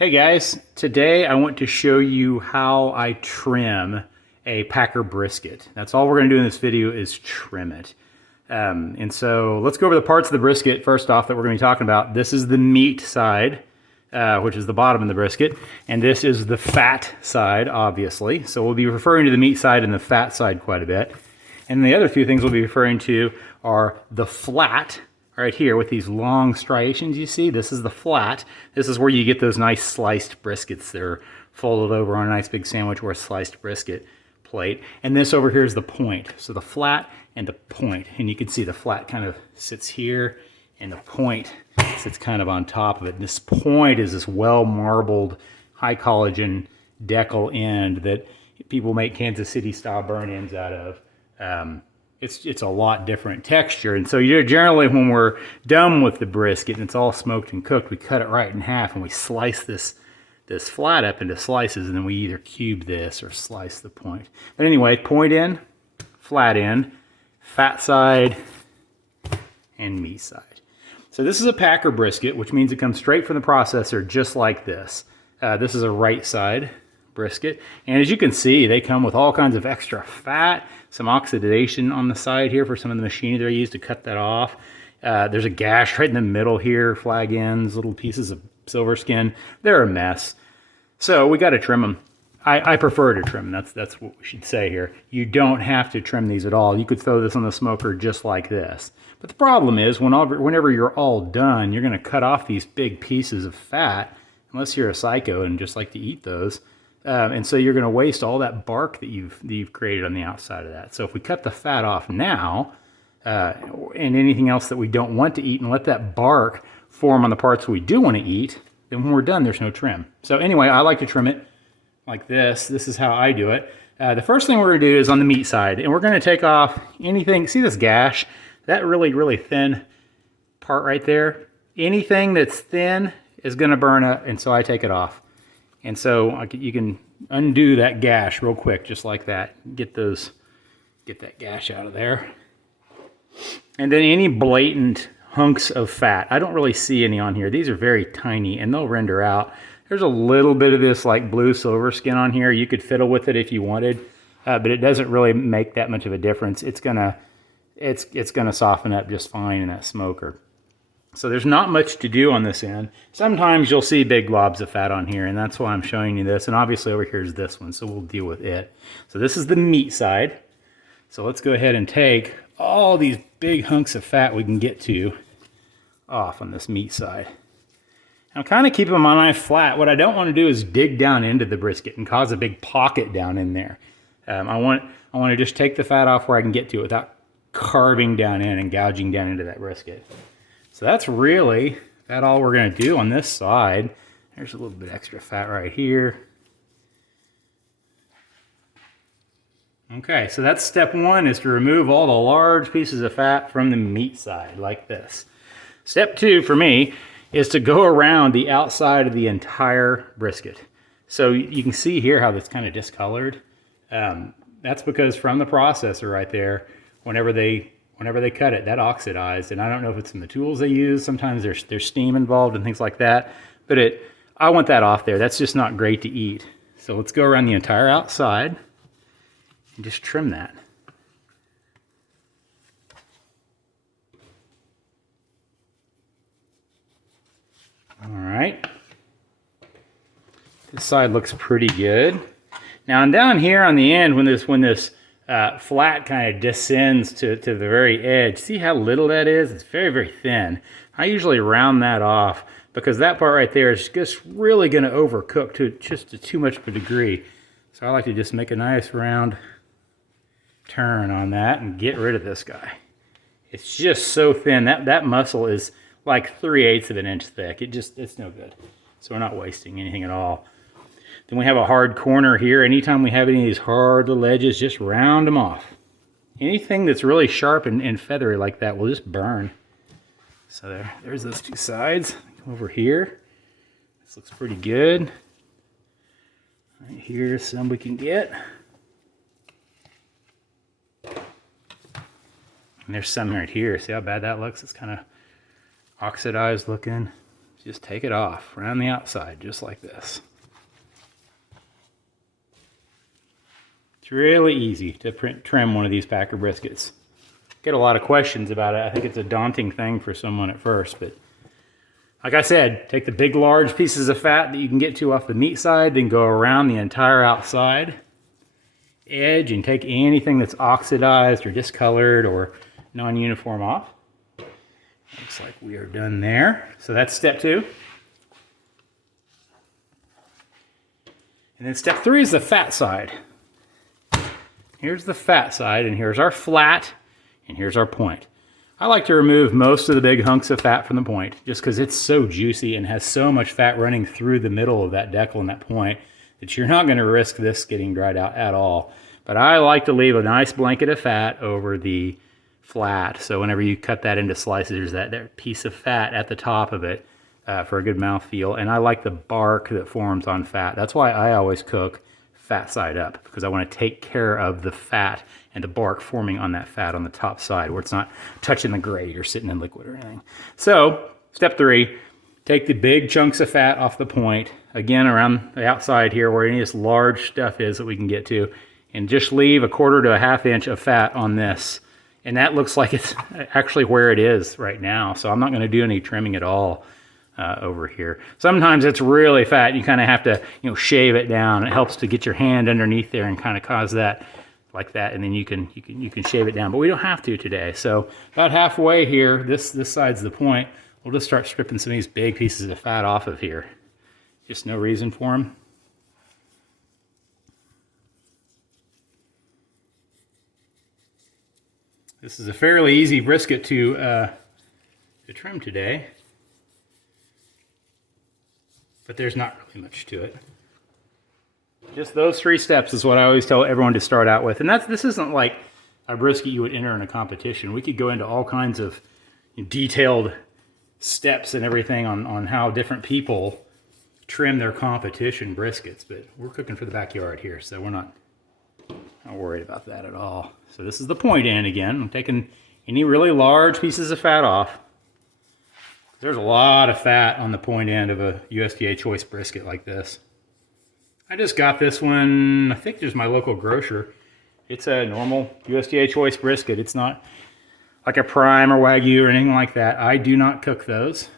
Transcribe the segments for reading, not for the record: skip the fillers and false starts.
Hey guys, today I want to show you how I trim a Packer brisket. That's all we're going to do in this video is trim it. And so let's go over the parts of the brisket first off that we're going to be talking about. This is the meat side, which is the bottom of the brisket, and this is the fat side, obviously. So we'll be referring to the meat side and the fat side quite a bit. And the other few things we'll be referring to are the flat, right here with these long striations you see. This is the flat. This is where you get those nice sliced briskets that are folded over on a nice big sandwich or a sliced brisket plate. And this over here is the point. So the flat and the point. And you can see the flat kind of sits here and the point sits kind of on top of it. And this point is this well marbled high collagen decal end that people make Kansas City style burn ends out of. It's a lot different texture, and so you're generally, when we're done with the brisket and it's all smoked and cooked, we cut it right in half and we slice this flat up into slices, and then we either cube this or slice the point. But anyway, point end, flat end, fat side, and meat side. So this is a Packer brisket, which means it comes straight from the processor just like this. This is a right side brisket, and as you can see, they come with all kinds of extra fat, some oxidation on the side here for some of the machinery they use to cut that off. There's a gash right in the middle here, flag ends, little pieces of silver skin. They're a mess. So we got to trim them. I prefer to trim them. That's what we should say here. You don't have to trim these at all. You could throw this on the smoker just like this. But the problem is, whenever you're all done, you're going to cut off these big pieces of fat, unless you're a psycho and just like to eat those. And so you're going to waste all that bark that you've created on the outside of that. So if we cut the fat off now, and anything else that we don't want to eat, and let that bark form on the parts we do want to eat, then when we're done, there's no trim. So anyway, I like to trim it like this. This is how I do it. The first thing we're going to do is on the meat side, and we're going to take off anything. See this gash? That really, really thin part right there? Anything that's thin is going to burn up, and so I take it off. And so you can undo that gash real quick, just like that. Get that gash out of there. And then any blatant hunks of fat. I don't really see any on here. These are very tiny and they'll render out. There's a little bit of this like blue silver skin on here. You could fiddle with it if you wanted, but it doesn't really make that much of a difference. It's gonna soften up just fine in that smoker. So there's not much to do on this end. Sometimes you'll see big globs of fat on here, and that's why I'm showing you this. And obviously over here is this one, so we'll deal with it. So this is the meat side. So let's go ahead and take all these big hunks of fat we can get to off on this meat side. Now kind of keep my knife flat. What I don't want to do is dig down into the brisket and cause a big pocket down in there. I want to just take the fat off where I can get to it without carving down in and gouging down into that brisket. So that's really all we're going to do on this side. There's a little bit extra fat right here. Okay, so that's step one, is to remove all the large pieces of fat from the meat side, like this. Step two for me is to go around the outside of the entire brisket. So you can see here how that's kind of discolored. That's because from the processor right there, whenever they cut it, that oxidized, and I don't know if it's in the tools they use. Sometimes there's steam involved and things like that, but I want that off there. That's just not great to eat. So let's go around the entire outside and just trim that. All right. This side looks pretty good. Now, and down here on the end, when this flat kind of descends to the very edge. See how little that is? It's very, very thin. I usually round that off because that part right there is just really going to overcook to too much of a degree. So I like to just make a nice round turn on that and get rid of this guy. It's just so thin. That muscle is like 3/8 of an inch thick. It's no good. So we're not wasting anything at all. Then we have a hard corner here. Anytime we have any of these hard little edges, just round them off. Anything that's really sharp and feathery like that will just burn. So there's those two sides. Come over here. This looks pretty good. Right here's some we can get. And there's some right here. See how bad that looks? It's kind of oxidized looking. Just take it off around the outside, just like this. It's really easy to trim one of these Packer briskets. Get a lot of questions about it. I think it's a daunting thing for someone at first, but like I said, take the big, large pieces of fat that you can get to off the meat side, then go around the entire outside edge and take anything that's oxidized or discolored or non-uniform off. Looks like we are done there. So that's step 2. And then step 3 is the fat side. Here's the fat side, and here's our flat, and here's our point. I like to remove most of the big hunks of fat from the point, just because it's so juicy and has so much fat running through the middle of that decal and that point that you're not going to risk this getting dried out at all. But I like to leave a nice blanket of fat over the flat, so whenever you cut that into slices, there's that piece of fat at the top of it for a good mouthfeel. And I like the bark that forms on fat. That's why I always cook fat side up, because I want to take care of the fat and the bark forming on that fat on the top side where it's not touching the grate or sitting in liquid or anything. So step 3, take the big chunks of fat off the point, again around the outside here where any of this large stuff is that we can get to, and just leave 1/4 to 1/2 inch of fat on this. And that looks like it's actually where it is right now, so I'm not going to do any trimming at all over here. Sometimes it's really fat. You kind of have to, shave it down. It helps to get your hand underneath there and kind of cause that like that, and then you can shave it down. But we don't have to today. So about halfway here, this side's the point. We'll just start stripping some of these big pieces of fat off of here. Just no reason for them. This is a fairly easy brisket to trim today, but there's not really much to it. Just those 3 steps is what I always tell everyone to start out with. And this isn't like a brisket you would enter in a competition. We could go into all kinds of detailed steps and everything on how different people trim their competition briskets, but we're cooking for the backyard here, so we're not worried about that at all. So this is the point end again. I'm taking any really large pieces of fat off. There's a lot of fat on the point end of a USDA choice brisket like this. I just got this one, I think there's my local grocer. It's a normal USDA choice brisket. It's not like a prime or Wagyu or anything like that. I do not cook those.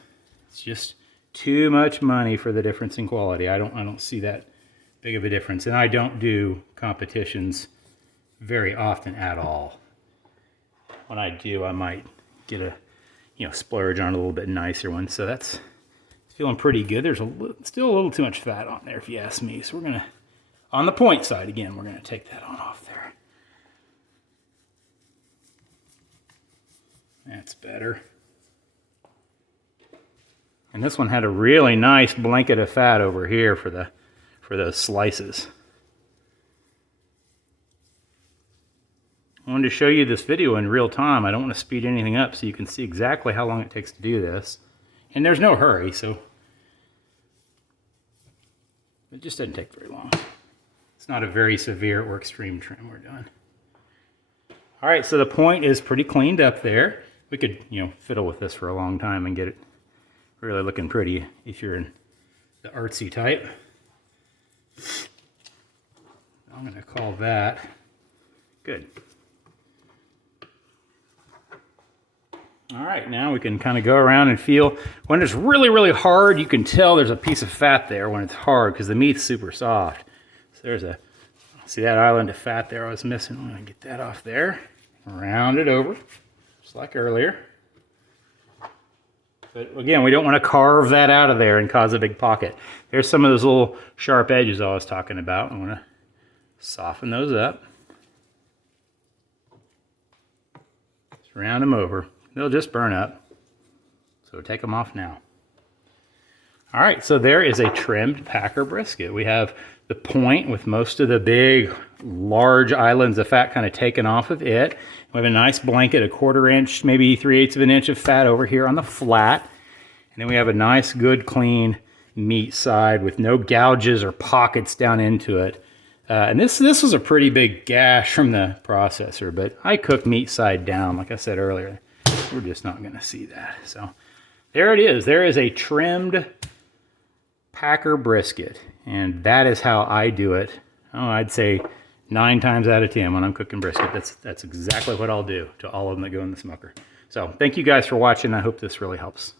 It's just too much money for the difference in quality. I don't see that big of a difference. And I don't do competitions very often at all. When I do, I might get a splurge on a little bit nicer one. So that's feeling pretty good. There's still a little too much fat on there if you ask me. So we're gonna, on the point side again, we're gonna take that on off there. That's better. And this one had a really nice blanket of fat over here for those slices. I wanted to show you this video in real time. I don't want to speed anything up so you can see exactly how long it takes to do this. And there's no hurry, so it just doesn't take very long. It's not a very severe or extreme trim. We're done. All right, so the point is pretty cleaned up there. We could, fiddle with this for a long time and get it really looking pretty if you're in the artsy type. I'm going to call that good. All right, now we can kind of go around and feel. When it's really, really hard, you can tell there's a piece of fat there when it's hard because the meat's super soft. So there's see that island of fat there I was missing? I'm going to get that off there. Round it over, just like earlier. But again, we don't want to carve that out of there and cause a big pocket. There's some of those little sharp edges I was talking about. I want to soften those up. Just round them over. They'll just burn up. So take them off now. All right, so there is a trimmed Packer brisket. We have the point with most of the big, large islands of fat kind of taken off of it. We have a nice blanket, 1/4 inch, maybe 3/8 of an inch of fat over here on the flat. And then we have a nice, good, clean meat side with no gouges or pockets down into it. And this was a pretty big gash from the processor, but I cook meat side down, like I said earlier. We're just not going to see that. So there it is. There is a trimmed Packer brisket. And that is how I do it. Oh, I'd say 9 times out of 10 when I'm cooking brisket. That's exactly what I'll do to all of them that go in the smoker. So thank you guys for watching. I hope this really helps.